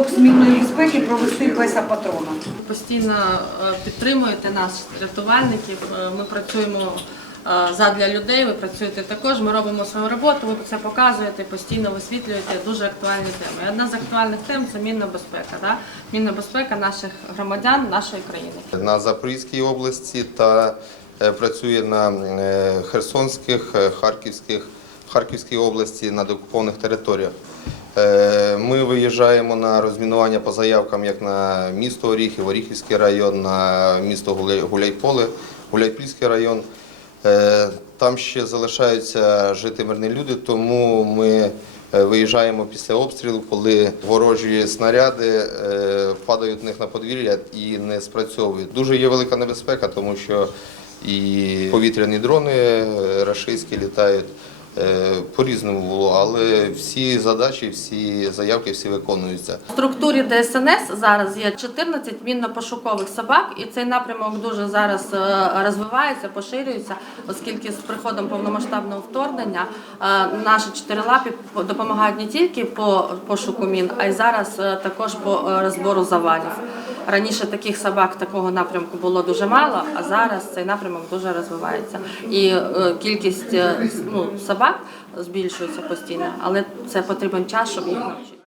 урок змінної безпеки провести песа патрона. Постійно е, підтримуєте нас, рятувальників. Е, Ми працюємо е, задля людей. Ви працюєте також. Ми робимо свою роботу. Ви це показуєте, постійно висвітлюєте дуже актуальні теми. Одна з актуальних тем це мінна безпека. Да? Мінна безпека наших громадян, нашої країни. на Запорізькій області та працює на Херсонських, Харківських, Харківській області на деокупованих територіях. Е, Ми виїжджаємо на розмінування по заявкам як на місто Оріхів, Оріхівський район, на місто Гуляй- Гуляйполе, Гуляйпільський район. Е, Там ще залишаються жити мирні люди, тому ми е, виїжджаємо після обстрілу, коли ворожі снаряди падають в них на подвір'я і не спрацьовують. Дуже є велика небезпека, тому що і повітряні дрони рашистські літають. Е, По-різному було, але всі задачі, всі заявки, всі виконуються. В структурі ДСНС зараз є 14 мінно-пошукових собак, і цей напрямок дуже зараз е, розвивається, поширюється, оскільки з приходом повномасштабного вторгнення е, наші чотирилапі по- допомагають не тільки по пошуку мін, а й зараз також по розбору завалів. Раніше таких собак такого напрямку було дуже мало, а зараз цей напрямок дуже розвивається. І е, кількість е, ну, собак збільшується постійно, але це потрібен час, щоб їх навчити.